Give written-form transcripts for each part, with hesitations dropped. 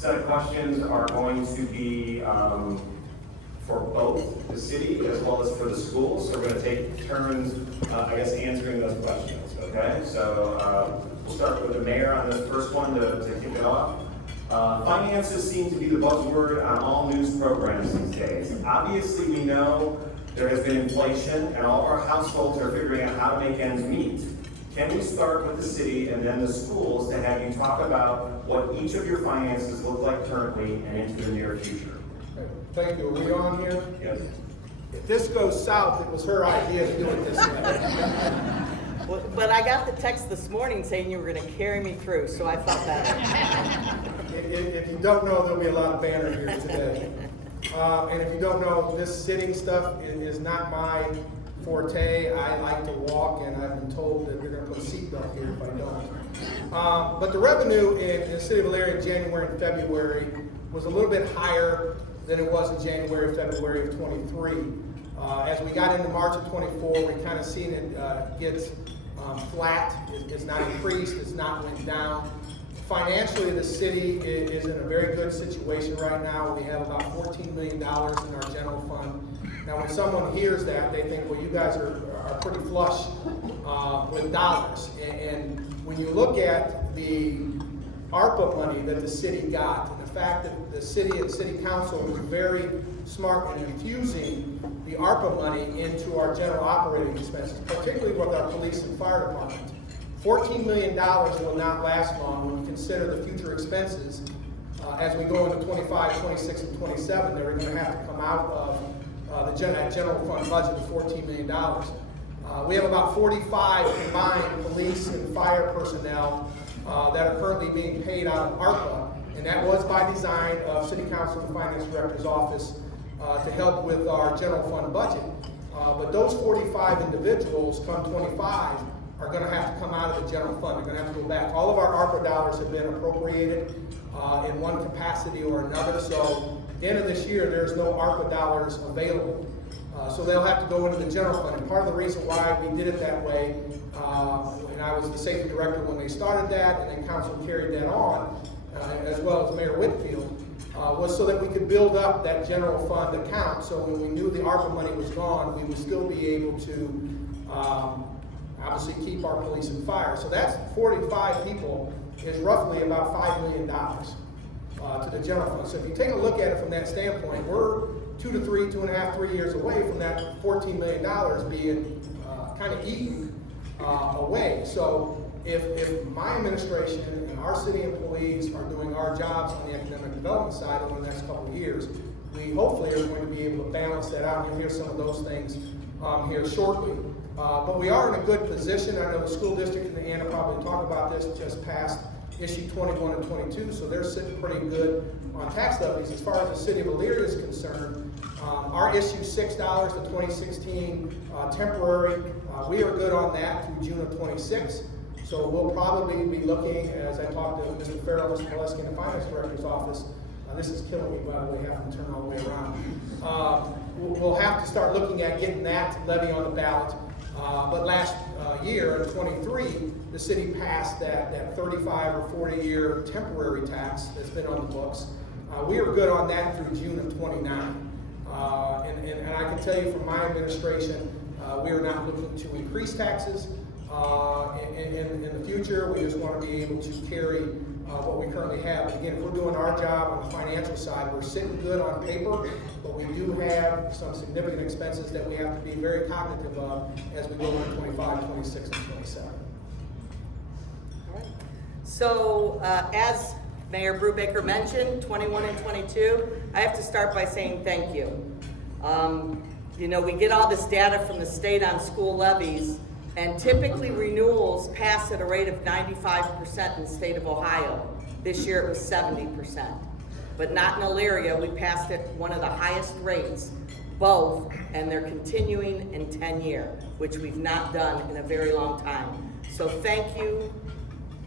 set of questions are going to be for both the city as well as for the schools. So we're going to take turns, I guess, answering those questions, okay? So we'll start with the mayor on this first one to kick it off. Finances seem to be the buzzword on all news programs these days. Obviously, we know there has been inflation and all of our households are figuring out how to make ends meet. Can we start with the city and then the schools to have you talk about what each of your finances look like currently and into the near future? Thank you. Are we on here? Yes. If this goes south, it was her idea to do it this way. Well, but I got the text this morning saying you were going to carry me through, so I felt better. If you don't know, there'll be a lot of banner here today. And if you don't know, this sitting stuff is not my forte. I like to walk, and I've been told that they're going to put a seatbelt here if I don't. But the revenue in the city of Elyria in January and February was a little bit higher than it was in January, February of 23. As we got into March of 24, we kind of seen it get flat. It's not increased, it's not went down. Financially, the city is in a very good situation right now. We have about $14 million in our general fund. Now, when someone hears that, they think, well, you guys are pretty flush with dollars. And when you look at the ARPA money that the city got, and the fact that the city and city council was very smart in infusing the ARPA money into our general operating expenses, particularly with our police and fire department. $14 million will not last long when you consider the future expenses. As we go into 25, 26, and 27, they're going to have to come out of that general fund budget of $14 million. We have about 45 combined police and fire personnel that are currently being paid out of ARPA, and that was by design of City Council and Finance Director's Office to help with our general fund budget. But those 45 individuals, come 25, are going to have to come out of the general fund. They're going to have to go back. All of our ARPA dollars have been appropriated in one capacity or another. So at the end of this year, there's no ARPA dollars available. So they'll have to go into the general fund. And part of the reason why we did it that way, and I was the safety director when they started that, and then council carried that on, as well as Mayor Whitfield, was so that we could build up that general fund account. So when we knew the ARPA money was gone, we would still be able to obviously keep our police and fire. So that's 45 people is roughly about $5 million to the general fund. So if you take a look at it from that standpoint, we're 2.5, 3 years away from that $14 million being kind of eaten away. So if my administration and our city employees are doing our jobs on the economic development side over the next couple of years, we hopefully are going to be able to balance that out. You'll hear some of those things here shortly. But we are in a good position. I know the school district and Anna probably talk about this, just passed issue 21 and 22, so they're sitting pretty good on tax levies. As far as the city of Elyria is concerned, our issue $6, the 2016 temporary, we are good on that through June of 26. So we'll probably be looking, as I talked to Mr. Farrell, Mr. Molesky in the Finance Director's office, this is killing me, by the way, having to turn all the way around. We'll have to start looking at getting that levy on the ballot. But last year, in 23, the city passed that 35 or 40 year temporary tax that's been on the books. We were good on that through June of 29. And I can tell you from my administration, we are not looking to increase taxes in the future. We just want to be able to carry what we currently have. But again, if we're doing our job on the financial side, we're sitting good on paper, but we do have some significant expenses that we have to be very cognitive of as we go into 25, 26, and 27. All right. So as Mayor Brubaker mentioned, 21 and 22, I have to start by saying thank you. You know, we get all this data from the state on school levies, and typically renewals pass at a rate of 95% in the state of Ohio. This year it was 70%. But not in Elyria. We passed at one of the highest rates, both, and they're continuing in 10-year, which we've not done in a very long time. So thank you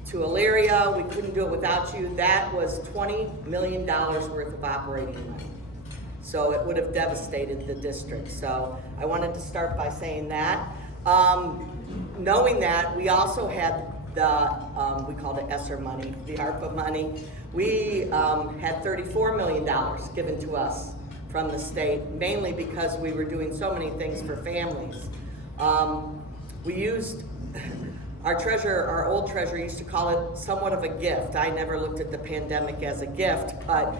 to Elyria. We couldn't do it without you. That was $20 million worth of operating money. So it would have devastated the district. So I wanted to start by saying that. Knowing that, we also had the, we called it ESSER money, the ARPA money, We had $34 million given to us from the state, mainly because we were doing so many things for families. We used, our treasurer, our old treasurer used to call it somewhat of a gift. I never looked at the pandemic as a gift, but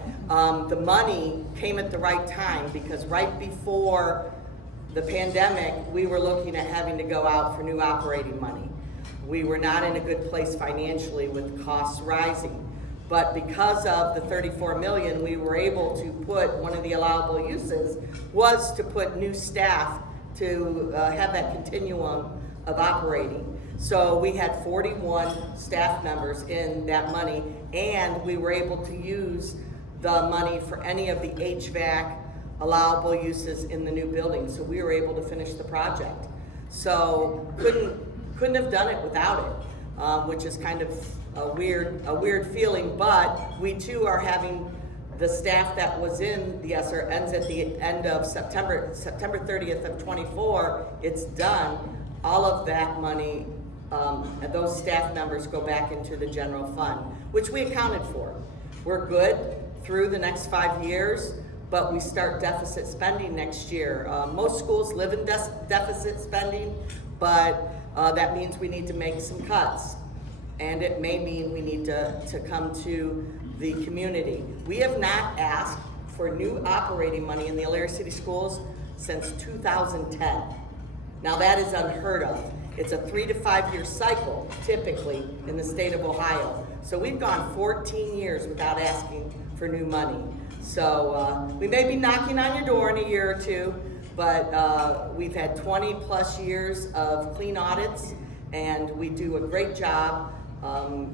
the money came at the right time, because right before the pandemic, we were looking at having to go out for new operating money. We were not in a good place financially with costs rising. But because of the 34 million, we were able to put, one of the allowable uses was to put new staff to have that continuum of operating. So we had 41 staff members in that money, and we were able to use the money for any of the HVAC allowable uses in the new building. So we were able to finish the project. So couldn't have done it without it, which is kind of a weird feeling, but we too are having the staff that was in the ESSER ends at the end of September 30th of 24, it's done. All of that money, and those staff members go back into the general fund, which we accounted for. We're good through the next 5 years, but we start deficit spending next year. Most schools live in deficit spending, but that means we need to make some cuts. And it may mean we need to come to the community. We have not asked for new operating money in the Elyria City Schools since 2010. Now that is unheard of. It's a 3 to 5 year cycle, typically, in the state of Ohio. So we've gone 14 years without asking for new money. So we may be knocking on your door in a year or two, but we've had 20 plus years of clean audits, and we do a great job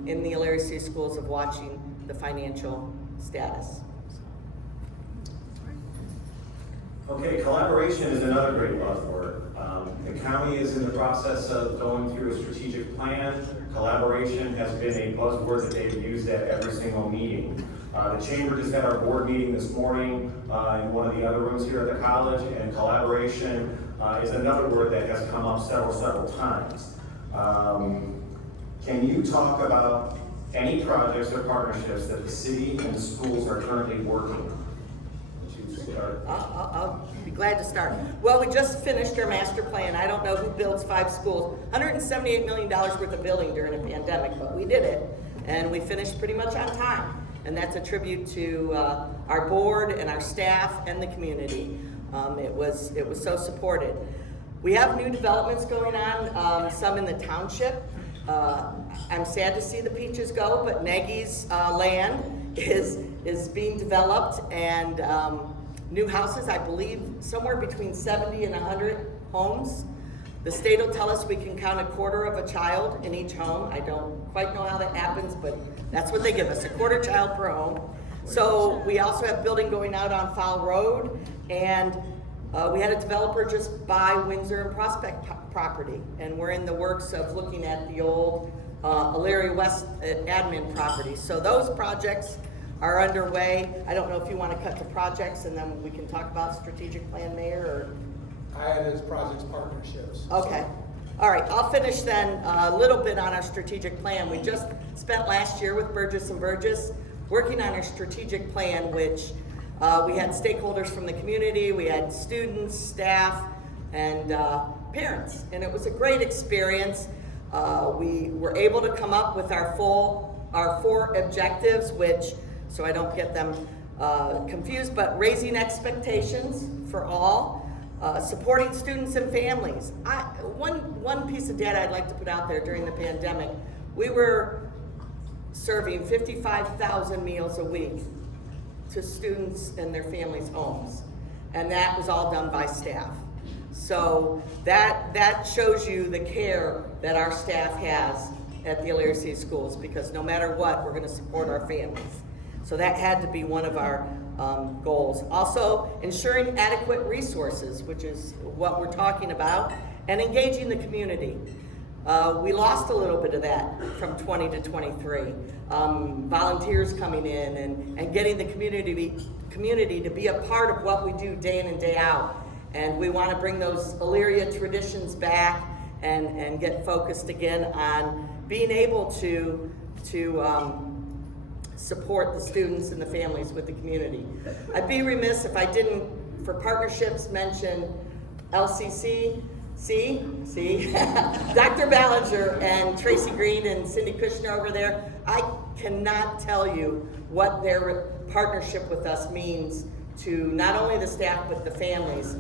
in the Elyria City Schools of watching the financial status. Okay, collaboration is another great buzzword. The county is in the process of going through a strategic plan. Collaboration has been a buzzword that they've used at every single meeting. The chamber just had our board meeting this morning in one of the other rooms here at the college, and collaboration is another word that has come up several times. Can you talk about any projects or partnerships that the city and the schools are currently working on? I'll be glad to start. Well, we just finished our master plan. I don't know who builds 5 schools. $178 million worth of building during a pandemic, but we did it, and we finished pretty much on time. And that's a tribute to our board and our staff and the community. It was so supported. We have new developments going on, some in the township. I'm sad to see the Peaches go, but Nagy's land is being developed, and new houses, I believe, somewhere between 70 and 100 homes. The state will tell us we can count a quarter of a child in each home. I don't quite know how that happens, but that's what they give us, a quarter child per home. So we also have building going out on Fowl Road, and we had a developer just buy Windsor and Prospect property, and we're in the works of looking at the old Elyria West admin property. So those projects are underway. I don't know if you want to cut to projects and then we can talk about strategic plan, Mayor, or? I had as projects partnerships. Okay. All right, I'll finish then a little bit on our strategic plan. We just spent last year with Burgess and Burgess working on our strategic plan, which we had stakeholders from the community, we had students, staff, and parents, and it was a great experience. We were able to come up with our 4 objectives, which, so I don't get them confused, but raising expectations for all, supporting students and families. One piece of data I'd like to put out there: during the pandemic, we were serving 55,000 meals a week to students and their families' homes, and that was all done by staff. So that shows you the care that our staff has at the Elyria City Schools, because no matter what, we're going to support our families. So that had to be one of our goals. Also, ensuring adequate resources, which is what we're talking about, and engaging the community. We lost a little bit of that from 20 to 23. Volunteers coming in and getting the community to be a part of what we do day in and day out. And we want to bring those Elyria traditions back and get focused again on being able to support the students and the families with the community. I'd be remiss if I didn't, for partnerships, mention LCC, Dr. Ballinger and Tracy Green and Cindy Kushner over there. I cannot tell you what their partnership with us means to not only the staff but the families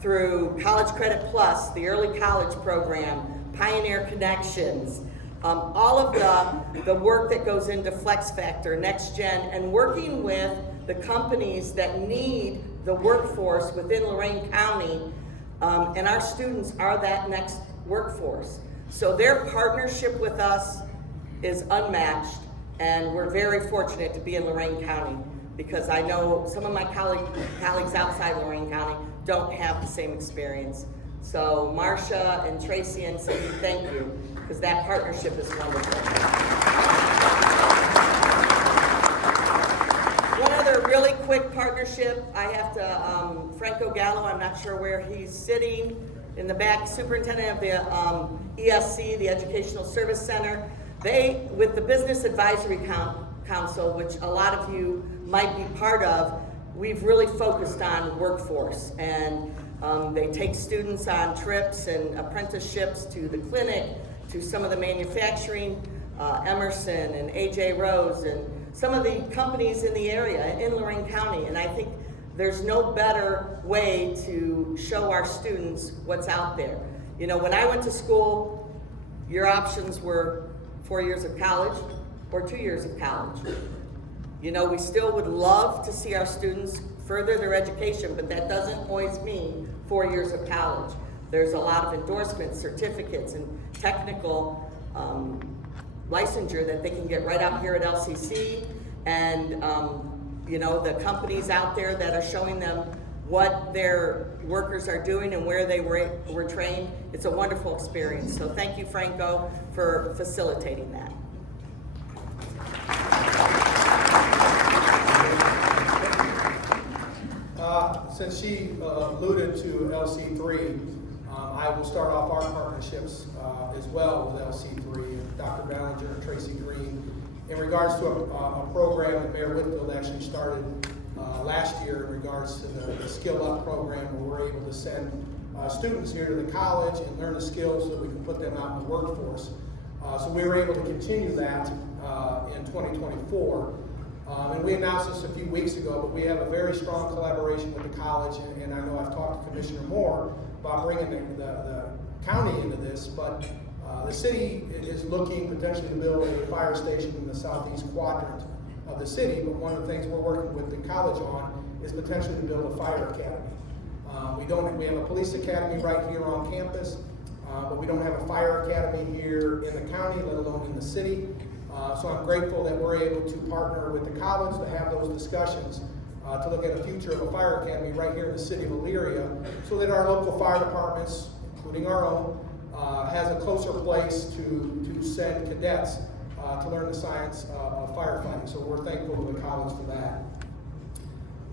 through College Credit Plus, the early college program, Pioneer Connections, all of the work that goes into Flex Factor, Next Gen, and working with the companies that need the workforce within Lorain County, and our students are that next workforce. So their partnership with us is unmatched, and we're very fortunate to be in Lorain County, because I know some of my colleagues outside Lorain County don't have the same experience. So Marcia and Tracy and Cindy, thank you, because that partnership is wonderful. One other really quick partnership, I have to, Franco Gallo, I'm not sure where he's sitting, in the back, superintendent of the ESC, the Educational Service Center. They, with the Business Advisory Council, which a lot of you might be part of, we've really focused on workforce, and they take students on trips and apprenticeships to the clinic, to some of the manufacturing, Emerson and AJ Rose, and some of the companies in the area in Lorain County. And I think there's no better way to show our students what's out there. You know, when I went to school, your options were 4 years of college or 2 years of college. You know, we still would love to see our students further their education, but that doesn't always mean 4 years of college. There's a lot of endorsements, certificates, and technical licensure that they can get right out here at LCC, and you know, the companies out there that are showing them what their workers are doing and where they were trained. It's a wonderful experience. So thank you, Franco, for facilitating that. Since she alluded to LC3, I will start off our partnerships as well with LC3, Dr. Ballinger and Tracy Green, in regards to a program that Mayor Whitfield actually started last year in regards to the Skill Up program, where we're able to send students here to the college and learn the skills so that we can put them out in the workforce. So we were able to continue that in 2024. And we announced this a few weeks ago, but we have a very strong collaboration with the college, and I know I've talked to Commissioner Moore about bringing the county into this, but the city is looking potentially to build a fire station in the southeast quadrant of the city, but one of the things we're working with the college on is potentially to build a fire academy. We have a police academy right here on campus, but we don't have a fire academy here in the county, let alone in the city. So I'm grateful that we're able to partner with the college to have those discussions to look at the future of a fire academy right here in the city of Elyria, so that our local fire departments, including our own, has a closer place to send cadets to learn the science of firefighting. So we're thankful to the college for that.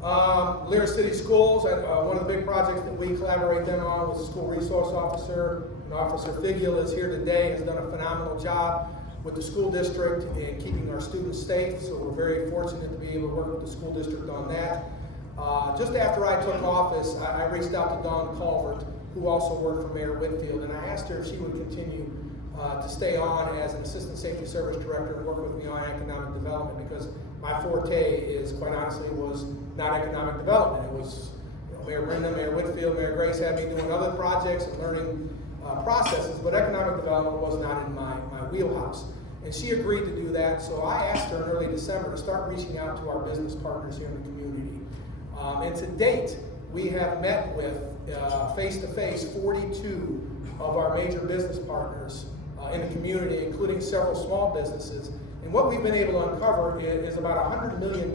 Elyria City Schools, one of the big projects that we collaborate then on was the school resource officer. And Officer Figul is here today, has done a phenomenal job with the school district in keeping our students safe, so we're very fortunate to be able to work with the school district on that. Just after I took office, I reached out to Dawn Culvert, who also worked for Mayor Whitfield, and I asked her if she would continue to stay on as an Assistant Safety Service Director and work with me on economic development, because my forte is, quite honestly, was not economic development. It was, you know, Mayor Brenda, Mayor Whitfield, Mayor Grace had me doing other projects and learning processes, but economic development was not in my wheelhouse. And she agreed to do that, so I asked her in early December to start reaching out to our business partners here in the community. And to date, we have met with, face-to-face, 42 of our major business partners in the community, including several small businesses. And what we've been able to uncover is about $100 million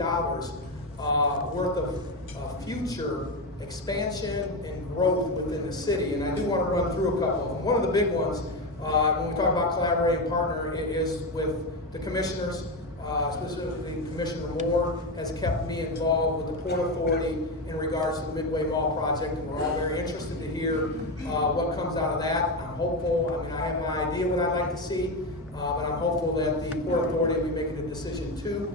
worth of future expansion and growth within the city. And I do want to run through a couple of them. One of the big ones, when we talk about collaborating partner, it is with the commissioners, specifically Commissioner Moore has kept me involved with the Port Authority in regards to the Midway Mall project, and we're all very interested to hear what comes out of that. I'm hopeful, I mean, I have my idea what I'd like to see, but I'm hopeful that the Port Authority will be making a decision too.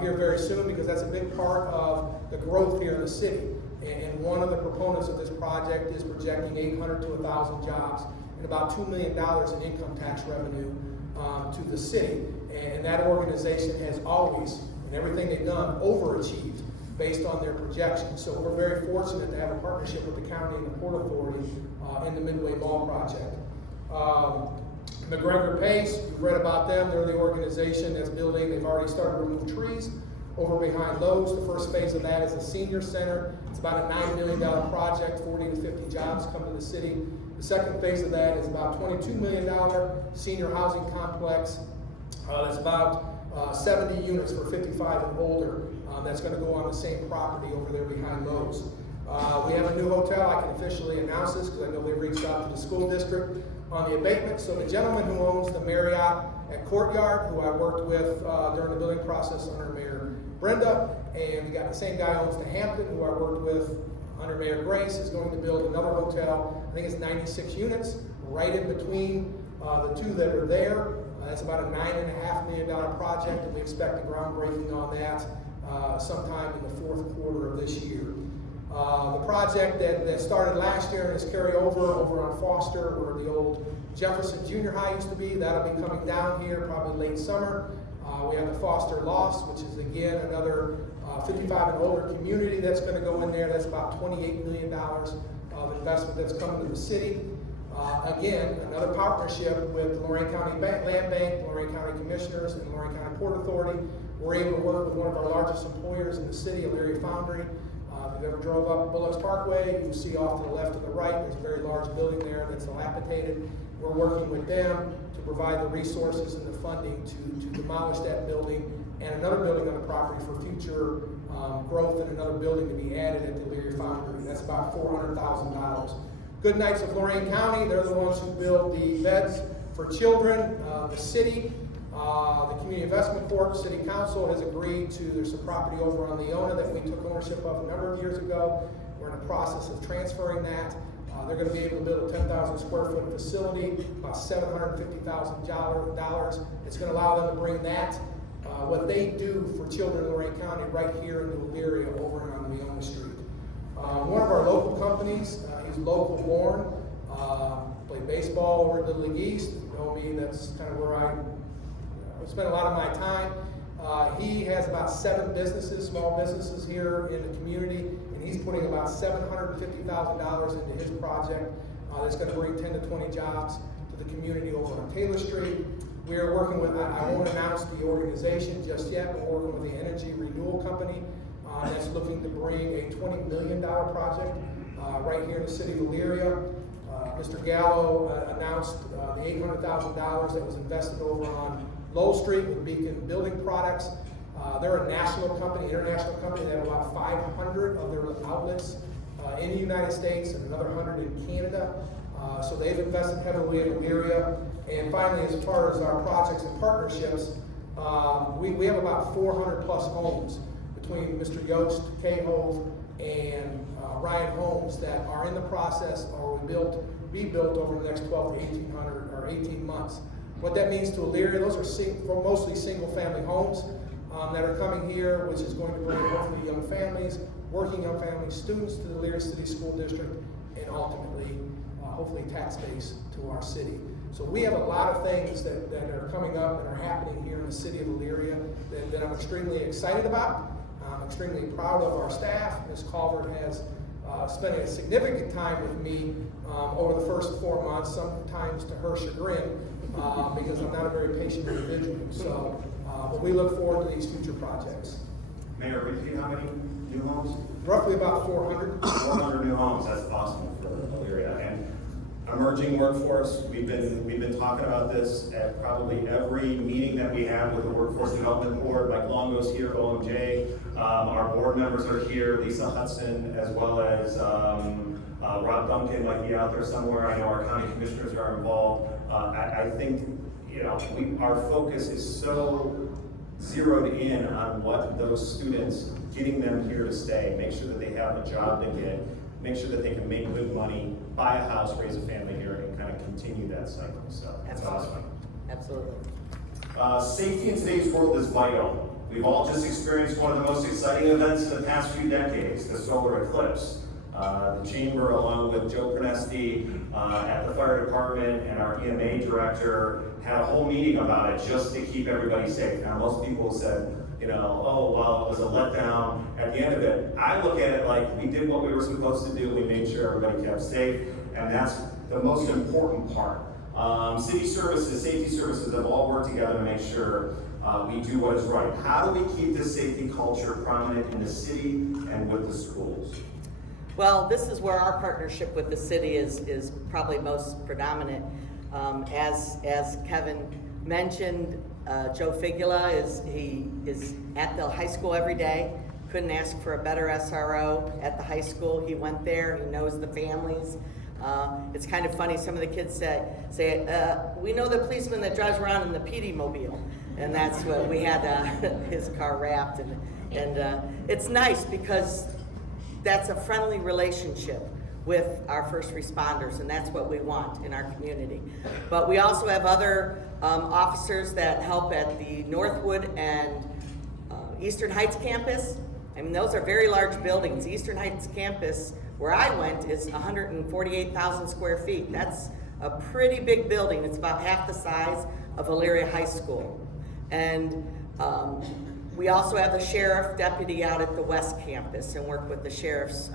here very soon, because that's a big part of the growth here in the city. And one of the proponents of this project is projecting 800 to 1,000 jobs and about $2 million in income tax revenue to the city. And that organization has always, in everything they've done, overachieved based on their projections. So we're very fortunate to have a partnership with the county and the Port Authority in the Midway Mall project. McGregor Pace, you've read about them. They're the organization that's building, they've already started to remove trees over behind Lowe's. The first phase of that is a senior center. It's about a $9 million project, 40 to 50 jobs come to the city. The second phase of that is about $22 million senior housing complex. That's about 70 units for 55 and older. That's going to go on the same property over there behind Lowe's. We have a new hotel. I can officially announce this because I know they've reached out to the school district on the abatement. So the gentleman who owns the Marriott at Courtyard, who I worked with during the building process under Mayor Brenda, and we got the same guy who owns the Hampton, who I worked with under Mayor Grace, is going to build another hotel. I think it's 96 units, right in between the two that are there. That's about a $9.5 million project, and we expect the groundbreaking on that sometime in the fourth quarter of this year. The project that started last year and is carried over on Foster, where the old Jefferson Junior High used to be, that'll be coming down here probably late summer. We have the Foster Loss, which is again another 55 and older community that's going to go in there. That's about $28 million of investment that's coming to the city. Again, another partnership with the Lorain County Land Bank, Lorain County Commissioners, and Lorain County Port Authority. We're able to work with one of our largest employers in the city, Elyria Foundry. If you ever drove up Bullocks Parkway, you see off to the left and the right, there's a very large building there that's dilapidated. We're working with them to provide the resources and the funding to demolish that building and another building on the property for future growth, and another building to be added at the Elyria Foundry. That's about $400,000. Good Knights of Lorain County, they're the ones who build the beds for children. The city, the Community Investment Corp, City Council has agreed to, there's some property over on Leona that we took ownership of a number of years ago. We're in the process of transferring that. They're going to be able to build a 10,000 square foot facility, about $750,000. It's going to allow them to bring that, what they do for children in Lorain County, right here into Elyria over on Leona Street. One of our local companies, he's local born, played baseball over at Little League East. You know me, that's kind of where I spend a lot of my time. He has about 7 businesses, small businesses here in the community, and he's putting about $750,000 into his project that's going to bring 10 to 20 jobs to the community over on Taylor Street. We are working with, I won't announce the organization just yet, but we're working with the Energy Renewal Company that's looking to bring a $20 million project right here in the city of Elyria. Mr. Gallo announced the $800,000 that was invested over on Lowell Street with Beacon Building Products. They're a national company, international company. They have about 500 of their outlets in the United States and another 100 in Canada. So they've invested heavily in Elyria. And finally, as far as our projects and partnerships, we have about 400 plus homes between Mr. Yost, K-Hove, and Ryan Holmes that are in the process or will be built over the next 12 to 18 months. What that means to Elyria, those are mostly single-family homes that are coming here, which is going to bring hopefully young families, working young families, students to the Elyria City School District, and ultimately, hopefully, tax base to our city. So we have a lot of things that are coming up and are happening here in the city of Elyria that I'm extremely excited about. I'm extremely proud of our staff. Ms. Calvert has spent a significant time with me over the first 4 months, sometimes to her chagrin, because I'm not a very patient individual. So, but we look forward to these future projects. Mayor, repeat how many new homes? Roughly about 400. 400 new homes, that's awesome for Elyria. And emerging workforce, we've been talking about this at probably every meeting that we have with the Workforce Development Board. Mike Longo's here, OMJ. Our board members are here, Lisa Hudson, as well as Rob Duncan might be out there somewhere. I know our county commissioners are involved. I think, you know, our focus is so zeroed in on what those students, getting them here to stay, make sure that they have a job to get, make sure that they can make good money, buy a house, raise a family here, and kind of continue that cycle. So that's awesome. Absolutely. Safety in today's world is vital. We've all just experienced one of the most exciting events in the past few decades, the solar eclipse. The Chamber, along with Joe Pernesti at the fire department and our EMA director, had a whole meeting about it just to keep everybody safe. Now, most people said, you know, oh, well, it was a letdown. At the end of it, I look at it like we did what we were supposed to do. We made sure everybody kept safe, and that's the most important part. City services, safety services have all worked together to make sure we do what is right. How do we keep this safety culture prominent in the city and with the schools? Well, this is where our partnership with the city is probably most predominant. As Kevin mentioned, Joe Figula is at the high school every day. Couldn't ask for a better SRO at the high school. He went there, he knows the families. It's kind of funny, some of the kids say, we know the policeman that drives around in the PD mobile. And that's what we had his car wrapped. And it's nice because that's a friendly relationship with our first responders, and that's what we want in our community. But we also have other officers that help at the Northwood and Eastern Heights campus. I mean, those are very large buildings. Eastern Heights campus, where I went, is 148,000 square feet. That's a pretty big building. It's about half the size of Elyria High School. And we also have a sheriff deputy out at the West campus and work with the sheriff's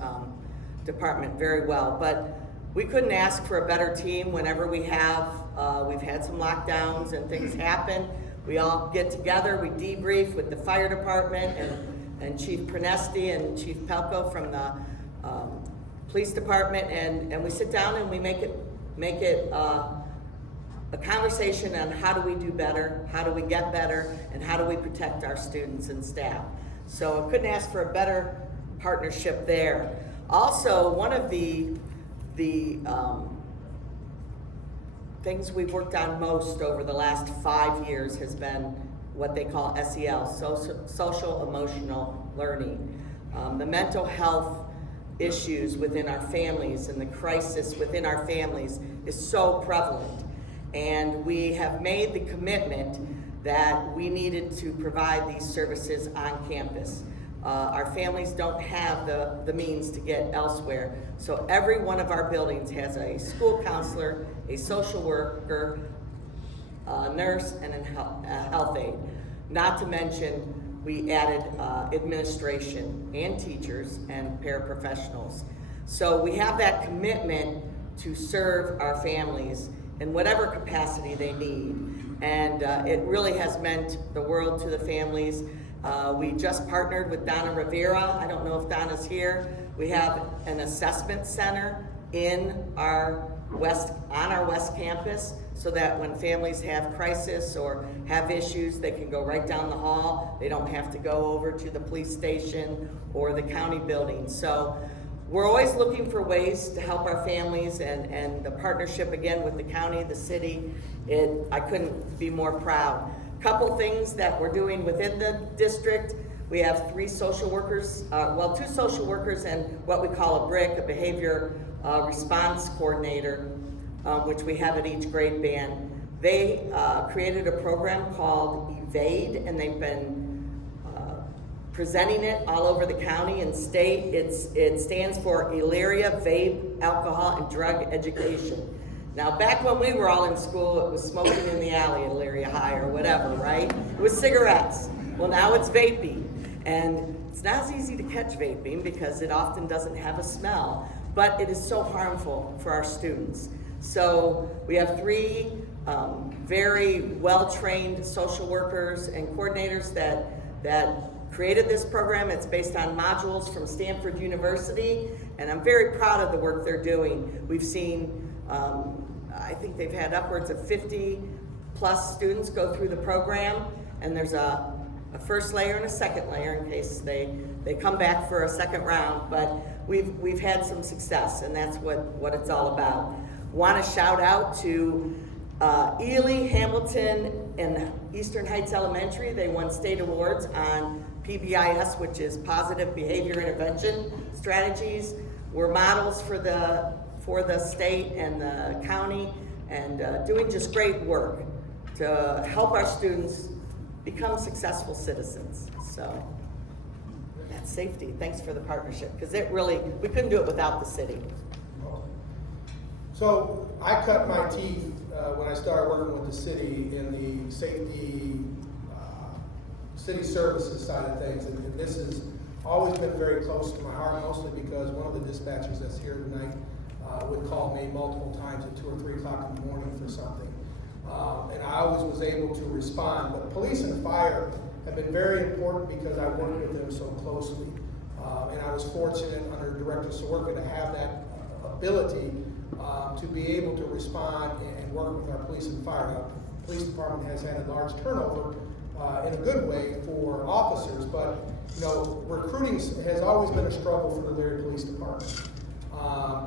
department very well. But we couldn't ask for a better team whenever we've had some lockdowns and things happen. We all get together, we debrief with the fire department and Chief Pernesti and Chief Pelko from the police department, and we sit down and we make it a conversation on how do we do better, how do we get better, and how do we protect our students and staff. So I couldn't ask for a better partnership there. Also, one of the things we've worked on most over the last 5 years has been what they call SEL, social emotional learning. The mental health issues within our families and the crisis within our families is so prevalent. And we have made the commitment that we needed to provide these services on campus. Our families don't have the means to get elsewhere. So every one of our buildings has a school counselor, a social worker, a nurse, and a health aide. Not to mention, we added administration and teachers and paraprofessionals. So we have that commitment to serve our families in whatever capacity they need. And it really has meant the world to the families. We just partnered with Donna Rivera. I don't know if Donna's here. We have an assessment center on our West campus, so that when families have crisis or have issues, they can go right down the hall. They don't have to go over to the police station or the county building. So we're always looking for ways to help our families, and the partnership again with the county, the city, I couldn't be more proud. Couple things that we're doing within the district. We have 3 social workers, 2 social workers and what we call a BRIC, a behavior response coordinator, which we have at each grade band. They created a program called EVADE, and they've been presenting it all over the county and state. It stands for Elyria Vape, Alcohol, and Drug Education. Now, back when we were all in school, it was smoking in the alley at Elyria High or whatever, right? It was cigarettes. Well, now it's vaping. And it's not as easy to catch vaping because it often doesn't have a smell, but it is so harmful for our students. So we have 3 very well-trained social workers and coordinators that created this program. It's based on modules from Stanford University, and I'm very proud of the work they're doing. We've seen, I think they've had upwards of 50 plus students go through the program, and there's a first layer and a second layer in case they come back for a second round, but we've had some success, and that's what it's all about. Want to shout out to Ely, Hamilton, and Eastern Heights Elementary. They won state awards on PBIS, which is Positive Behavior Intervention Strategies. We're models for the state and the county, and doing just great work to help our students become successful citizens. So that's safety. Thanks for the partnership, because we couldn't do it without the city. So I cut my teeth when I started working with the city in the safety, city services side of things, and this has always been very close to my heart, mostly because one of the dispatchers that's here tonight would call me multiple times at 2 or 3 o'clock in the morning for something, and I always was able to respond. But police and fire have been very important because I worked with them so closely, and I was fortunate under Director Sawirka to have that ability to be able to respond and work with our police and fire. Now, the police department has had a large turnover in a good way for officers, but you know, recruiting has always been a struggle for the Elyria Police Department.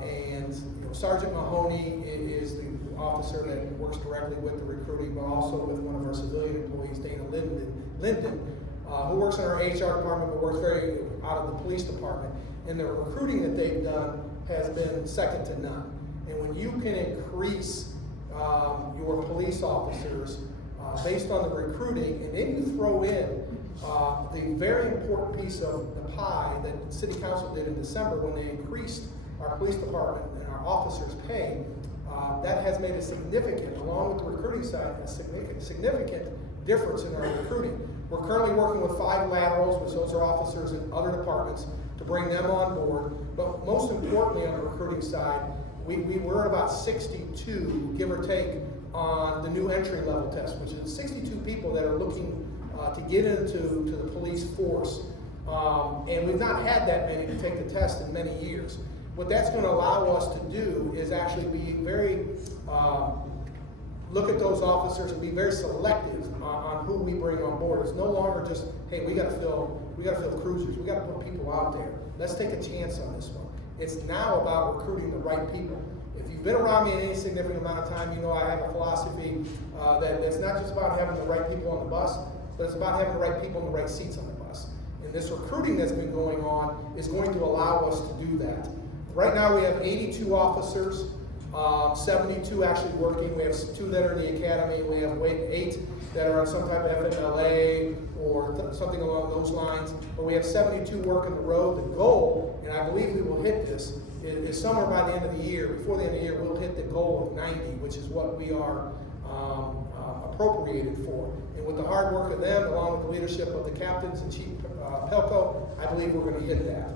And you know, Sergeant Mahoney is the officer that works directly with the recruiting, but also with one of our civilian employees, Dana Linden, who works in our HR department, but works very out of the police department. And the recruiting that they've done has been second to none. And when you can increase your police officers based on the recruiting, and then you throw in the very important piece of the pie that the City Council did in December when they increased our police department and our officers' pay, that has made a significant, along with the recruiting side, a significant difference in our recruiting. We're currently working with 5 laterals, which those are officers in other departments, to bring them on board. But most importantly, on the recruiting side, we're at about 62, give or take, on the new entry level test, which is 62 people that are looking to get into the police force. And we've not had that many to take the test in many years. What that's going to allow us to do is actually be very, look at those officers and be very selective on who we bring on board. It's no longer just, hey, we got to fill cruisers. We got to put people out there. Let's take a chance on this one. It's now about recruiting the right people. If you've been around me any significant amount of time, you know I have a philosophy that it's not just about having the right people on the bus, but it's about having the right people in the right seats on the bus. And this recruiting that's been going on is going to allow us to do that. Right now we have 82 officers, 72 actually working. We have 2 that are in the academy. We have 8 that are on some type of FMLA or something along those lines. But we have 72 working the road. The goal, and I believe we will hit this, is somewhere by the end of the year. Before the end of the year, we'll hit the goal of 90, which is what we are appropriated for. And with the hard work of them, along with the leadership of the captains and Chief Pelko, I believe we're going to hit that.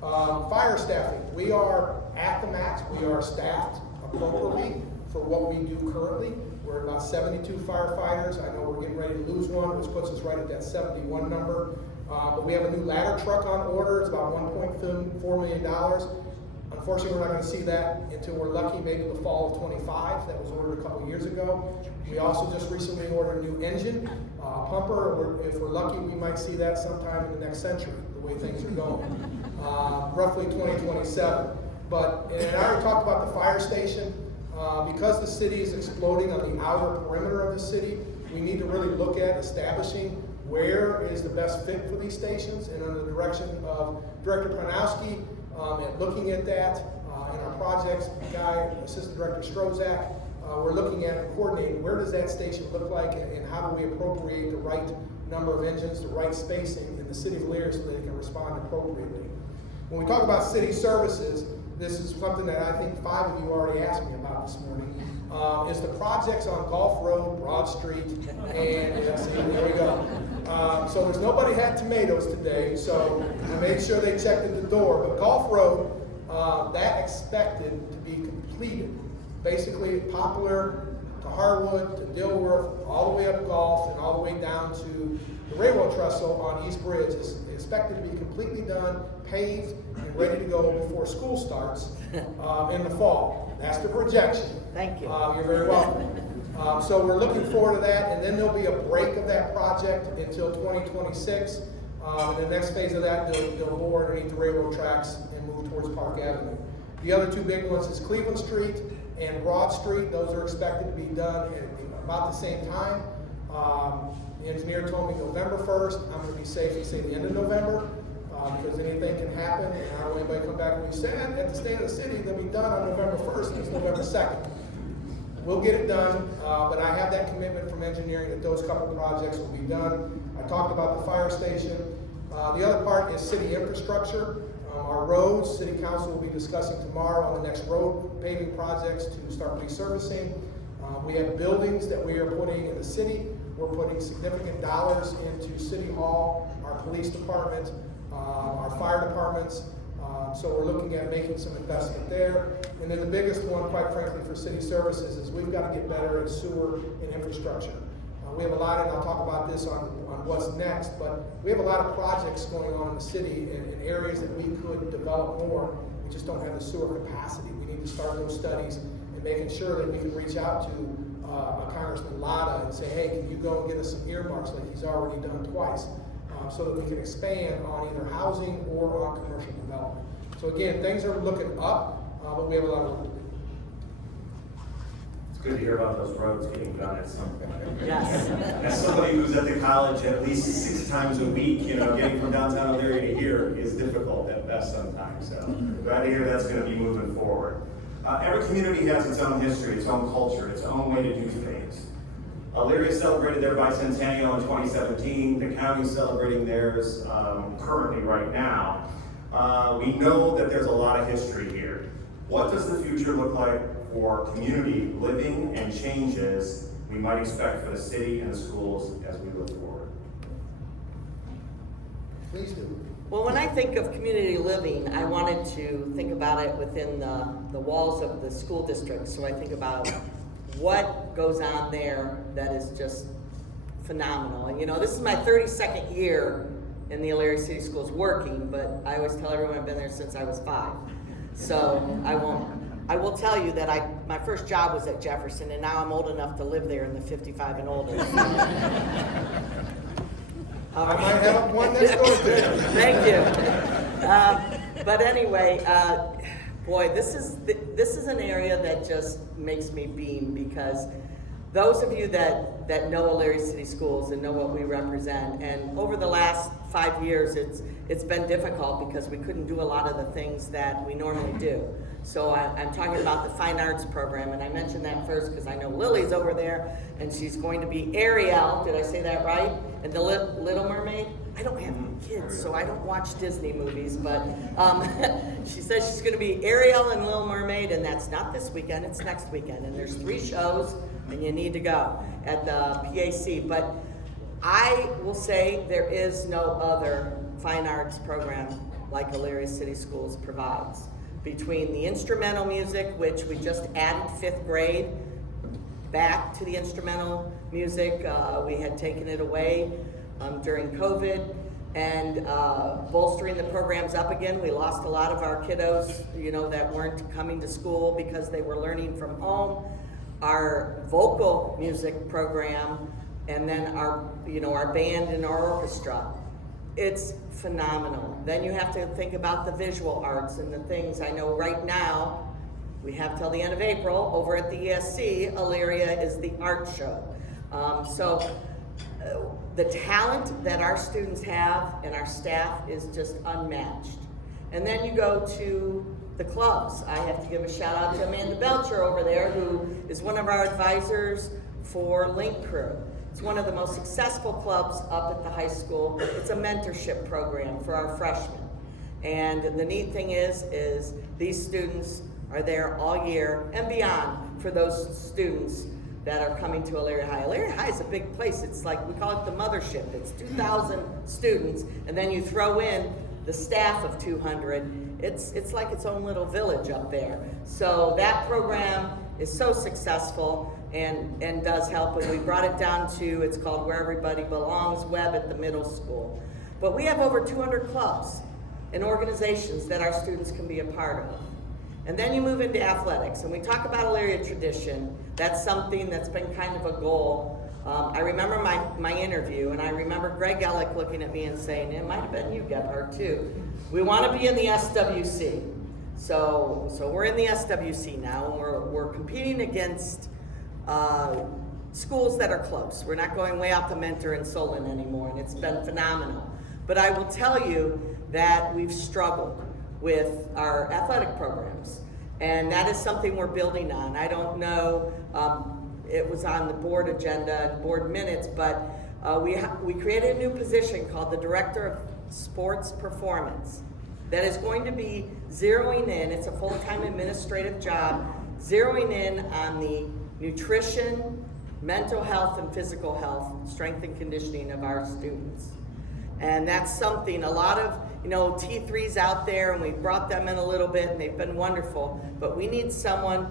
Fire staffing, we are at the max. We are staffed appropriately for what we do currently. We're about 72 firefighters. I know we're getting ready to lose one, which puts us right at that 71 number. But we have a new ladder truck on order. It's about $1.4 million. Unfortunately, we're not going to see that until we're lucky, maybe the fall of 25. That was ordered a couple years ago. We also just recently ordered a new engine, pumper. If we're lucky, we might see that sometime in the next century, the way things are going. Roughly 2027. But, and I already talked about the fire station. Because the city is exploding on the outer perimeter of the city, we need to really look at establishing where is the best fit for these stations, and under the direction of Director Pronowski, at looking at that, and our projects guy, Assistant Director Strozak, we're looking at and coordinating where does that station look like, and how do we appropriate the right number of engines, the right spacing in the city of Elyria so that it can respond appropriately. When we talk about city services, this is something that I think 5 of you already asked me about this morning, is the projects on Gulf Road, Broad Street, and there we go. So there's nobody had tomatoes today, so I made sure they checked at the door. But Gulf Road, that expected to be completed. Basically, Poplar to Harwood to Dilworth, all the way up Gulf, and all the way down to the railroad trestle on East Bridge is expected to be completely done, paved, and ready to go before school starts in the fall. That's the projection. Thank you. You're very welcome. So we're looking forward to that, and then there'll be a break of that project until 2026. And the next phase of that, they'll bore underneath the railroad tracks and move towards Park Avenue. The other 2 big ones is Cleveland Street and Broad Street. Those are expected to be done at about the same time. The engineer told me November 1st. I'm going to be safe and say the end of November because anything can happen. And I don't want anybody to come back and be said at the State of the City, they'll be done on November 1st. It's November 2nd. We'll get it done, but I have that commitment from engineering that those couple projects will be done. I talked about the fire station. The other part is city infrastructure. Our roads, city council will be discussing tomorrow on the next road paving projects to start resurfacing. We have buildings that we are putting in the city. We're putting significant dollars into City Hall, our police department, our fire departments. So we're looking at making some investment there. And then the biggest one, quite frankly, for city services is we've got to get better at sewer and infrastructure. We have a lot, and I'll talk about this on what's next, but we have a lot of projects going on in the city in areas that we could develop more. We just don't have the sewer capacity. We need to start those studies and making sure that we can reach out to Congressman Latta and say, hey, can you go and get us some earmarks like he's already done twice, so that we can expand on either housing or on commercial development. So again, things are looking up, but we have a lot of work to do. It's good to hear about those roads getting done at some point. Yes. As somebody who's at the college at least 6 times a week, getting from downtown Elyria to here is difficult at best sometimes. So glad to hear that's going to be moving forward. Every community has its own history, its own culture, its own way to do things. Elyria celebrated their bicentennial in 2017. The county's celebrating theirs currently right now. We know that there's a lot of history here. What does the future look like for community living and changes we might expect for the city and the schools as we look forward? Please do. Well, when I think of community living, I wanted to think about it within the walls of the school district. So I think about what goes on there that is just phenomenal. And this is my 32nd year in the Elyria City Schools working, but I always tell everyone I've been there since I was 5. So I will tell you that my first job was at Jefferson, and now I'm old enough to live there in the 55 and older. I might have one next door to you. Thank you. But anyway, boy, this is an area that just makes me beam, because those of you that know Elyria City Schools and know what we represent, and over the last 5 years, it's been difficult because we couldn't do a lot of the things that we normally do. So I'm talking about the Fine Arts program, and I mentioned that first because I know Lily's over there, and she's going to be Ariel, did I say that right? And the Little Mermaid. I don't have kids, so I don't watch Disney movies, but she says she's going to be Ariel and Little Mermaid, and that's not this weekend, it's next weekend. And there's 3 shows, and you need to go at the PAC. But I will say there is no other fine arts program like Elyria City Schools provides. Between the instrumental music, which we just added 5th grade back to the instrumental music, we had taken it away during COVID, and bolstering the programs up again. We lost a lot of our kiddos, that weren't coming to school because they were learning from home. Our vocal music program, and then our band and our orchestra. It's phenomenal. Then you have to think about the visual arts and the things. I know right now, we have till the end of April, over at the ESC, Elyria is the art show. The talent that our students have and our staff is just unmatched. And then you go to the clubs. I have to give a shout out to Amanda Belcher over there, who is one of our advisors for Link Crew. It's one of the most successful clubs up at the high school. It's a mentorship program for our freshmen. And the neat thing is these students are there all year and beyond for those students that are coming to Elyria High. Elyria High is a big place. It's like, we call it the mothership. It's 2,000 students, and then you throw in the staff of 200. It's like its own little village up there. So that program is so successful and does help. And we brought it down to, it's called Where Everybody Belongs Web at the middle school. But we have over 200 clubs and organizations that our students can be a part of. And then you move into athletics, and we talk about Elyria tradition. That's something that's been kind of a goal. I remember my interview, and I remember Greg Ellick looking at me and saying, it might have been you, Gebhardt, too. We want to be in the SWC. So we're in the SWC now, and we're competing against schools that are close. We're not going way out to Mentor and Solon anymore, and it's been phenomenal. But I will tell you that we've struggled with our athletic programs. And that is something we're building on. I don't know, it was on the board agenda, board minutes, but we created a new position called the Director of Sports Performance that is going to be zeroing in, it's a full-time administrative job, zeroing in on the nutrition, mental health, and physical health, strength and conditioning of our students. And that's something, a lot of, T3s out there, and we brought them in a little bit, and they've been wonderful, but we need someone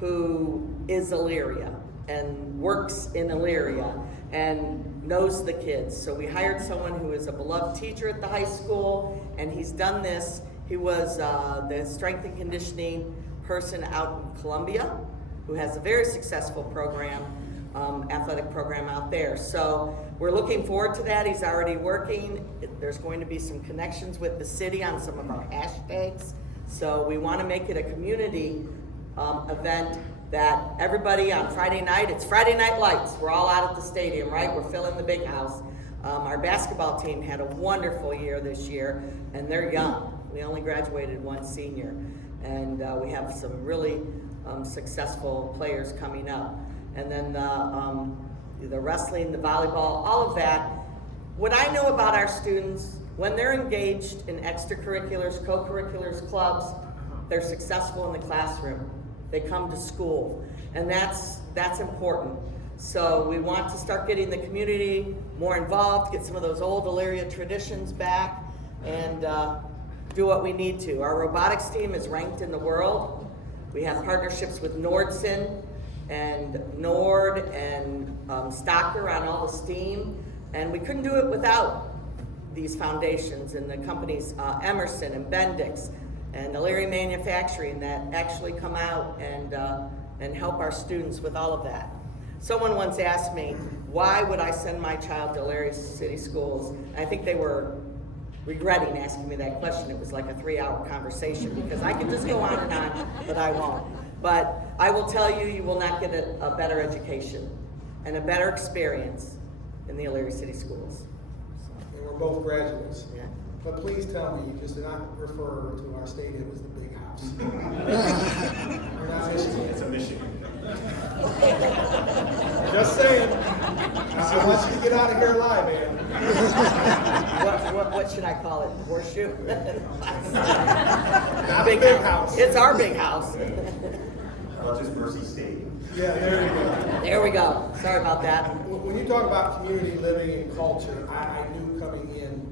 who is Elyria and works in Elyria and knows the kids. So we hired someone who is a beloved teacher at the high school, and he's done this. He was the strength and conditioning person out in Columbia, who has a very successful program, athletic program out there. So we're looking forward to that. He's already working. There's going to be some connections with the city on some of our hashtags. So we want to make it a community event that everybody on Friday night, it's Friday Night Lights. We're all out at the stadium, right? We're filling the big house. Our basketball team had a wonderful year this year, and they're young. We only graduated one senior, and we have some really successful players coming up. And then the wrestling, the volleyball, all of that. What I know about our students, when they're engaged in extracurriculars, co-curriculars, clubs, they're successful in the classroom. They come to school, and that's important. So we want to start getting the community more involved, get some of those old Elyria traditions back, and do what we need to. Our robotics team is ranked in the world. We have partnerships with Nordson and Nord and Stocker on all the STEAM, and we couldn't do it without these foundations and the companies Emerson and Bendix and Elyria Manufacturing that actually come out and help our students with all of that. Someone once asked me, why would I send my child to Elyria City Schools? I think they were regretting asking me that question. It was like a 3-hour conversation because I could just go on and on, but I won't. But I will tell you, you will not get a better education and a better experience in the Elyria City Schools. And we're both graduates. Yeah. But please tell me, you just did not refer to our stadium as the big house. We're not Michigan. It's a Michigan. Just saying. I want you to get out of here alive, man. What should I call it? Horseshoe? Not big house. It's our big house. Just Mercy Stadium. Yeah, there you go. There we go. Sorry about that. When you talk about community living and culture, I knew coming in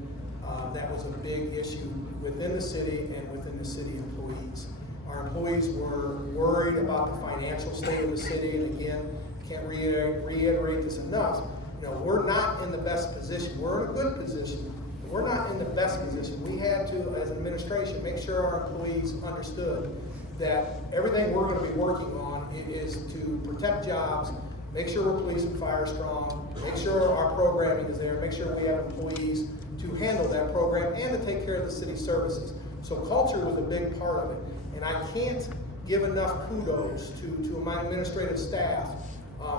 that was a big issue within the city and within the city employees. Our employees were worried about the financial state of the city, and again, can't reiterate this enough. We're not in the best position. We're in a good position, but we're not in the best position. We had to, as an administration, make sure our employees understood that everything we're going to be working on is to protect jobs, make sure we're police and fire strong, make sure our programming is there, make sure we have employees to handle that program and to take care of the city services. So culture was a big part of it. And I can't give enough kudos to my administrative staff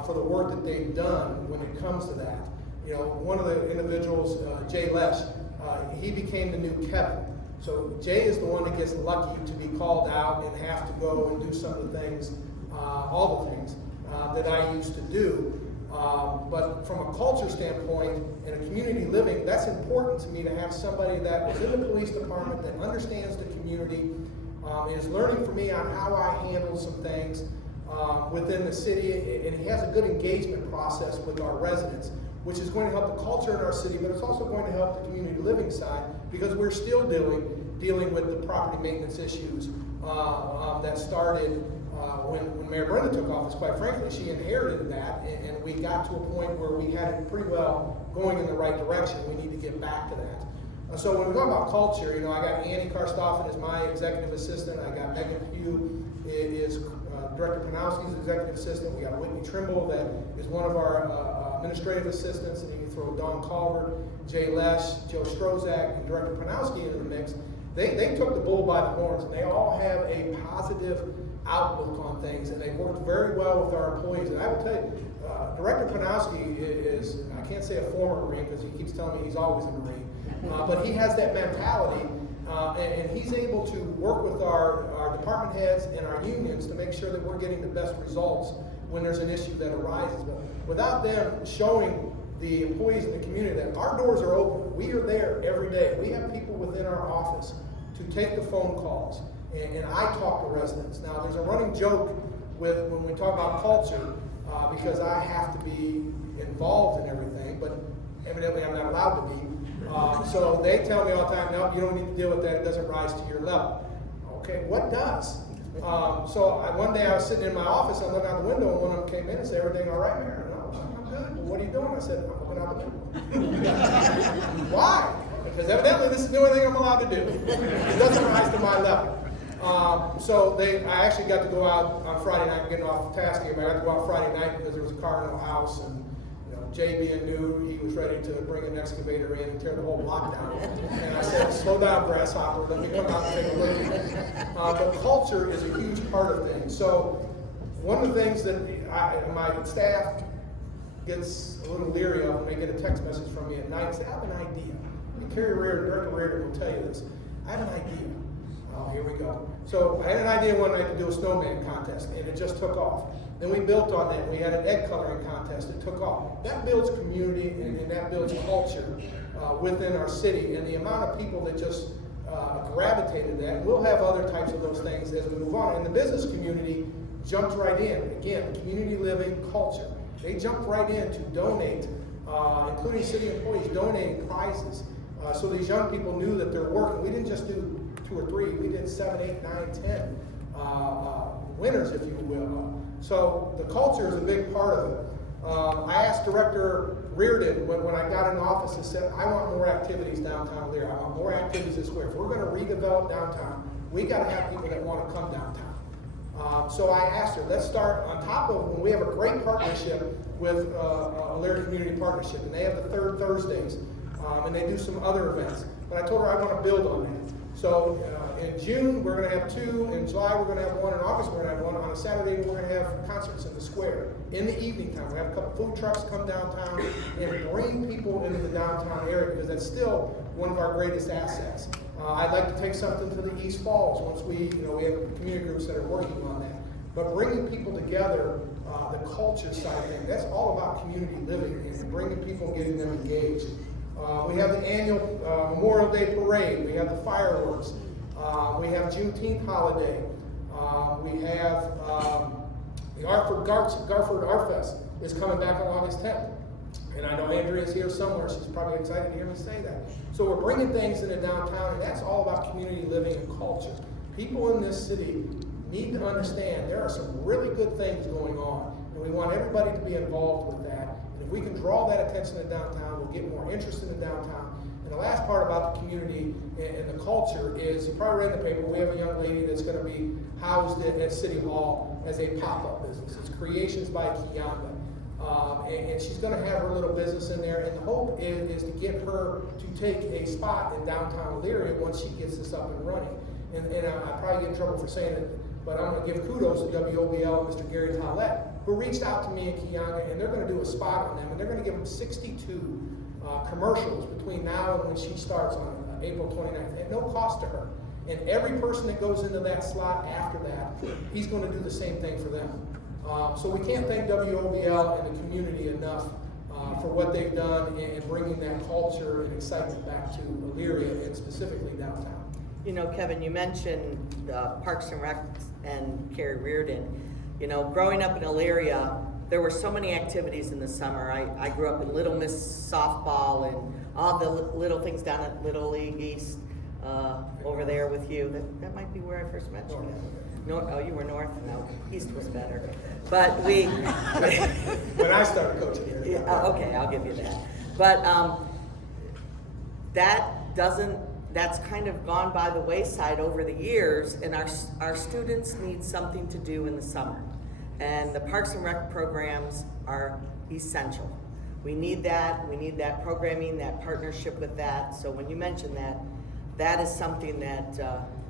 for the work that they've done when it comes to that. One of the individuals, Jay Lesh, he became the new Kevin. So Jay is the one that gets lucky to be called out and have to go and do some of the things, all the things that I used to do. But from a culture standpoint and a community living, that's important to me to have somebody that was in the police department that understands the community, is learning from me on how I handle some things within the city, and he has a good engagement process with our residents, which is going to help the culture in our city, but it's also going to help the community living side because we're still dealing with the property maintenance issues that started when Mayor Brenda took office. Quite frankly, she inherited that, and we got to a point where we had it pretty well going in the right direction. We need to get back to that. So when we talk about culture, I got Andy Karstoffen as my executive assistant. I got Megan Pugh is Director Panowski's executive assistant. We got Whitney Trimble that is one of our administrative assistants, and you can throw Dawn Culver, Jay Lesh, Joe Strozak, and Director Panowski into the mix. They took the bull by the horns, and they all have a positive outlook on things, and they worked very well with our employees. And I will tell you, Director Panowski is, I can't say a former Marine because he keeps telling me he's always a Marine, but he has that mentality, and he's able to work with our department heads and our unions to make sure that we're getting the best results when there's an issue that arises. But without them showing the employees in the community that our doors are open, we are there every day. We have people within our office to take the phone calls, and I talk to residents. Now, there's a running joke when we talk about culture, because I have to be involved in everything, but evidently I'm not allowed to be. So they tell me all the time, no, you don't need to deal with that, it doesn't rise to your level. Okay, what does? One day I was sitting in my office, I looked out the window, and one of them came in and said, everything all right, Mayor? No, I'm good. Well, what are you doing? I said, I'm looking out the window. Why? Because evidently this is the only thing I'm allowed to do. It doesn't rise to my level. I actually got to go out on Friday night, getting off task here, but I got to go out Friday night because there was a car in the house, and Jay being new, he was ready to bring an excavator in and tear the whole block down. And I said, slow down, grasshopper, let me come out and take a look at it. But culture is a huge part of things. So one of the things that my staff gets a little leery of when they get a text message from me at night, say, I have an idea. And Director Reardon will tell you this. I have an idea. Oh, here we go. So I had an idea one night to do a snowman contest, and it just took off. Then we built on that. We had an egg coloring contest. It took off. That builds community, and that builds culture within our city. And the amount of people that just gravitated that. We'll have other types of those things as we move on. And the business community jumped right in. Again, community living culture. They jumped right in to donate, including city employees donating prizes. So these young people knew that they're working. We didn't just do 2 or 3. We did 7, 8, 9, 10 winners, if you will. So the culture is a big part of it. I asked Director Reardon when I got in office and said, I want more activities downtown Elyria. I want more activities this way. If we're going to redevelop downtown, we got to have people that want to come downtown. So I asked her, let's start on top of when we have a great partnership with Elyria Community Partnership, and they have the third Thursdays, and they do some other events. But I told her I want to build on that. So in June, we're going to have 2. In July, we're going to have 1. In August, we're going to have 1. On a Saturday, we're going to have concerts in the square. In the evening time, we have a couple food trucks come downtown and bring people into the downtown area, because that's still one of our greatest assets. I'd like to take something to the East Falls once we have community groups that are working on that. But bringing people together, the culture side of things, that's all about community living and bringing people and getting them engaged. We have the annual Memorial Day Parade. We have the fireworks. We have Juneteenth holiday. We have the Garford Art Fest is coming back on August 10th. And I know Andrea's here somewhere. She's probably excited to hear me say that. So we're bringing things into downtown, and that's all about community living and culture. People in this city need to understand there are some really good things going on, and we want everybody to be involved with that. And if we can draw that attention to downtown, we'll get more interest in the downtown. And the last part about the community and the culture is, you probably read in the paper, we have a young lady that's going to be housed at City Hall as a pop-up business. It's Creations by Kianda. And she's going to have her little business in there, and the hope is to get her to take a spot in downtown Elyria once she gets this up and running. And I probably get in trouble for saying it, but I'm going to give kudos to WOBL and Mr. Gary Tollett, who reached out to me and Kiana, and they're going to do a spot on them, and they're going to give them 62 commercials between now and when she starts on April 29th, at no cost to her. And every person that goes into that slot after that, he's going to do the same thing for them. So we can't thank WOBL and the community enough for what they've done in bringing that culture and excitement back to Elyria and specifically downtown. You know, Kevin, you mentioned Parks and Rec and Carrie Reardon. You know, growing up in Elyria, there were so many activities in the summer. I grew up in Little Miss softball and all the little things down at Little League East over there with you. That might be where I first met you. Oh, you were north? No, east was better. But we... When I started coaching here. Yeah, okay, I'll give you that. But that's kind of gone by the wayside over the years, and our students need something to do in the summer. And the Parks and Rec programs are essential. We need that programming, that partnership with that. So when you mention that, that is something that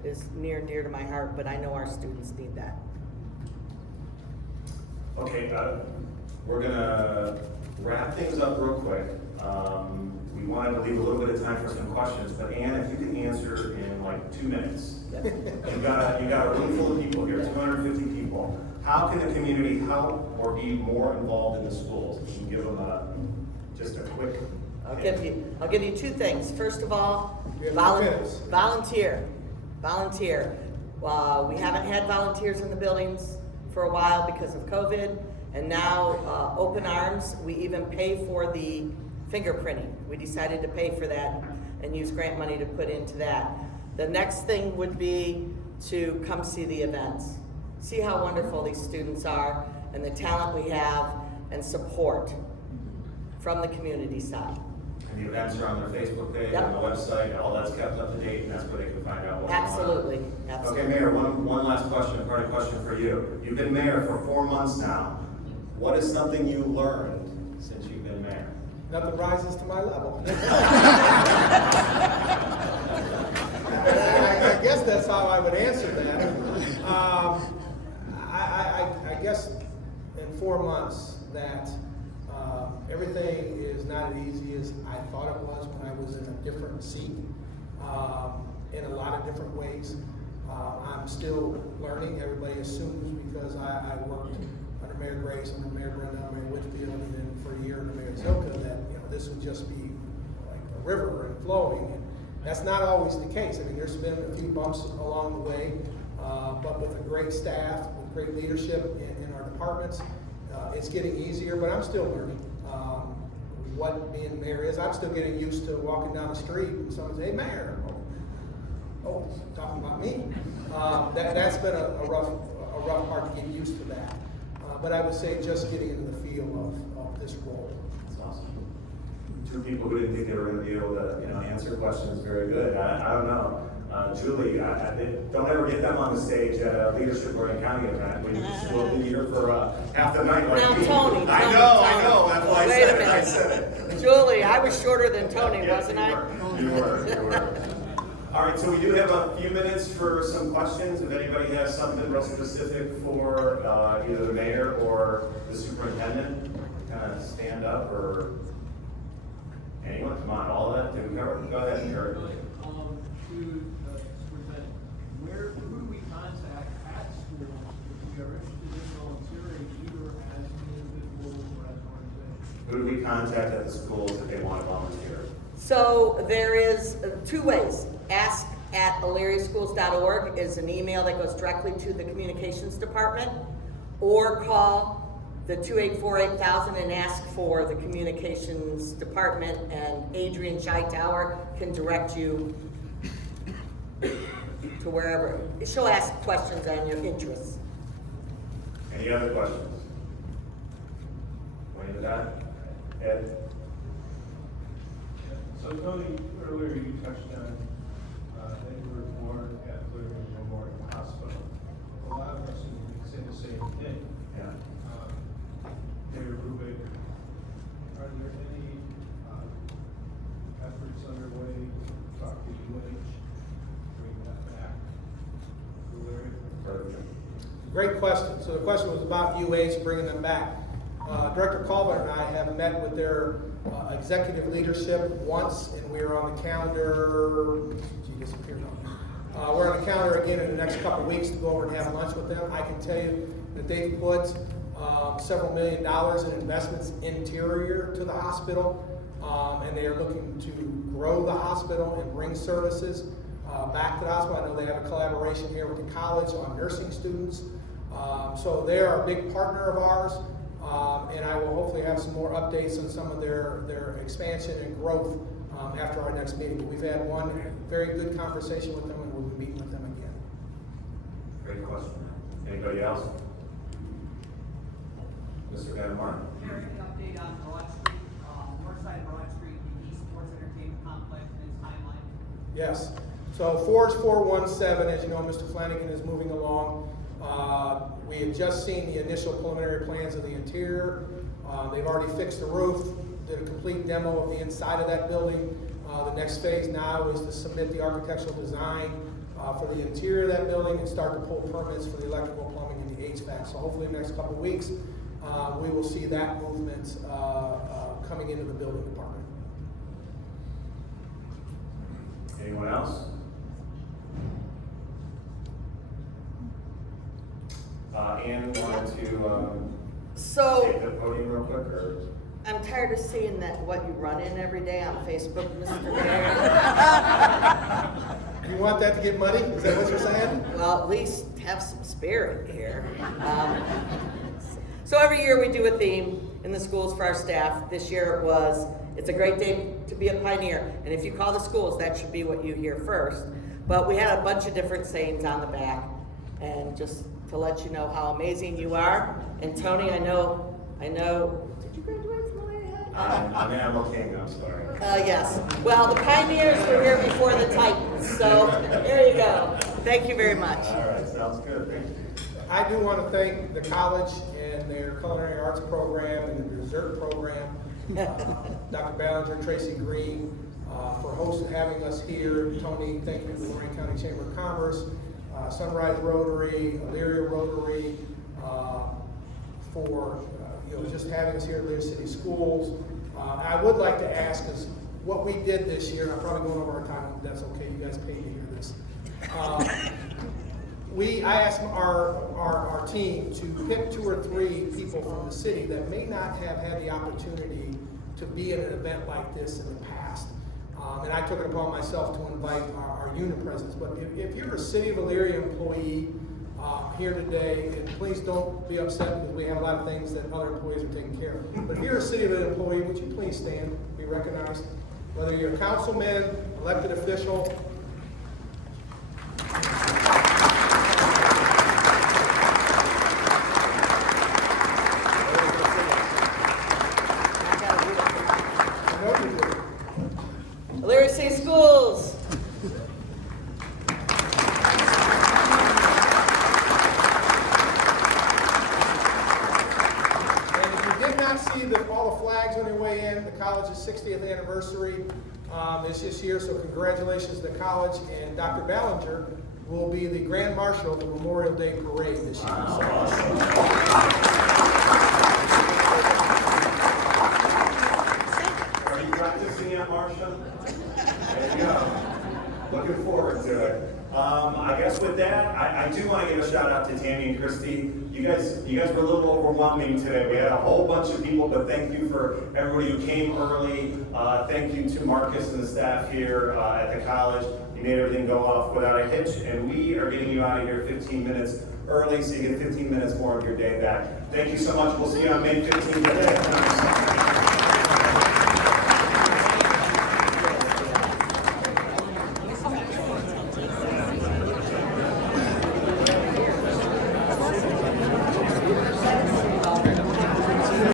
is near and dear to my heart, but I know our students need that. Okay, we're gonna wrap things up real quick. We wanted to leave a little bit of time for some questions, but Ann, if you can answer in like like 2 minutes. Yep. You got a room full of people here, 250 people. How can the community help or be more involved in the schools? If you can give them just a quick. I'll give you two things. First of all, We have 2 minutes. volunteer. We haven't had volunteers in the buildings for a while because of COVID, and now Open Arms, we even pay for the fingerprinting. We decided to pay for that and use grant money to put into that. The next thing would be to come see the events. See how wonderful these students are and the talent we have, and support from the community side. And the events are on their Facebook page, Yep. on the website, all that's kept up to date, and that's where they can find out what's going on. Absolutely. Okay, Mayor, one last question, a parting question for you. You've been mayor for 4 months now. What is something you learned since you've been mayor? Nothing rises to my level. I guess that's how I would answer that. I guess in 4 months that everything is not as easy as I thought it was when I was in a different seat in a lot of different ways. I'm still learning. Everybody assumes because I worked under Mayor Grace, under Mayor Brenda, under Mayor Whitfield, and then for a year under Mayor Zilka, that this would just be like a river and flowing. And that's not always the case. I mean, there's been a few bumps along the way, but with a great staff, with great leadership in our departments, it's getting easier. But I'm still learning what being mayor is. I'm still getting used to walking down the street and someone says, "Hey, Mayor." Oh, talking about me. That's been a rough part to get used to that. But I would say just getting into the feel of this role. That's awesome. 2 people who didn't think they were going to be able to, answer questions very good. I don't know. Julie, don't ever get them on the stage at a Leadership Oregon County event. We'll be here for half the night. Like Now, me. Tony. I know. That's why Wait a I said it. minute. Julie, I was shorter than Tony, Yes, wasn't you I? were. You were. All right, so we do have a few minutes for some questions. If anybody has something real specific for either the mayor or the superintendent, kind of stand up, or anyone, come on, all of that, did we cover? Go ahead, Kurt. To the superintendent, who do we contact at schools if we are interested in volunteering, either as individuals or as organizations? Who do we contact at the schools if they want to volunteer? So there is 2 ways. Ask at elyriaschools.org is an email that goes directly to the communications department, or call the 284-8000 and ask for the communications department, and Adrian Scheitauer can direct you to wherever. She'll ask questions on your interests. Any other questions? Wayne, that? Ed? So Tony, earlier you touched on that you were born at Elyria Memorial Hospital. A lot of us say the same thing. Yeah. Mayor Brubaker, are there any efforts underway to talk to UH, bring that back to Elyria? Great question. So the question was about UH bringing them back. Director Culver and I have met with their executive leadership once, and we are on the calendar. She disappeared on me. We're on the calendar again in the next couple of weeks to go over and have lunch with them. I can tell you that they've put several $1 million in investments interior to the hospital, and they are looking to grow the hospital and bring services back to the hospital. I know they have a collaboration here with the college on nursing students. So they are a big partner of ours. And I will hopefully have some more updates on some of their expansion and growth after our next meeting. But we've had one very good conversation with them, and we'll be meeting with them again. Great question. Anybody else? Mr. Van Martin. Mayor, an update on Broad Street, north side of Broad Street, the East Sports Entertainment Complex and its timeline. Yes. So Forge 417, as you know, Mr. Flanagan is moving along. We had just seen the initial preliminary plans of the interior. They've already fixed the roof, did a complete demo of the inside of that building. The next phase now is to submit the architectural design for the interior of that building and start to pull permits for the electrical, plumbing, and the HVAC. So hopefully in the next couple of weeks, we will see that movement coming into the building department. Anyone else? Ann wanted to take So, the podium real quick, or? I'm tired of seeing that what you run in every day on Facebook, Mr. Mayor. You want that to get muddy? Is that what you're saying? Well, at least have some spirit here. So every year we do a theme in the schools for our staff. This year it was, it's a great day to be a pioneer. And if you call the schools, that should be what you hear first. But we had a bunch of different sayings on the back. And just to let you know how amazing you are. And Tony, I know, did you graduate from Elyria? I'm an Emerald King, I'm sorry. Yes. Well, the pioneers were here before the Titans, so there you go. Thank you very much. All right, sounds good, thank you. I do want to thank the college and their culinary arts program and the dessert program, Dr. Ballinger, Tracy Green, for having us here. Tony, thank you to the Lorraine County Chamber of Commerce, Sunrise Rotary, Elyria Rotary, for just having us here at Elyria City Schools. I would like to ask us what we did this year. I'm probably going over our time. That's okay. You guys paid to hear this. I asked our team to pick 2 or 3 people from the city that may not have had the opportunity to be at an event like this in the past. And I took it upon myself to invite our unit presidents. But if you're a City of Elyria employee here today, and please don't be upset because we have a lot of things that other employees are taking care of. But if you're a City of Elyria employee, would you please stand, be recognized? Whether you're a councilman, elected official, Elyria City Schools. and if you did not see all the flags on your way in, the college's 60th anniversary is this year, so congratulations to the college, and Dr. Ballinger will be the Grand Marshal of the Memorial Day Parade this year. Are you practicing yet, Marcia? There you go. Looking forward to it. I guess with that, I do want to give a shout out to Tammy and Christy. You guys were a little overwhelming today. We had a whole bunch of people, but thank you for everybody who came early. Thank you to Marcus and the staff here at the college. You made everything go off without a hitch, and we are getting you out of here 15 minutes early, so you get 15 minutes more of your day back. Thank you so much. We'll see you on May 15th.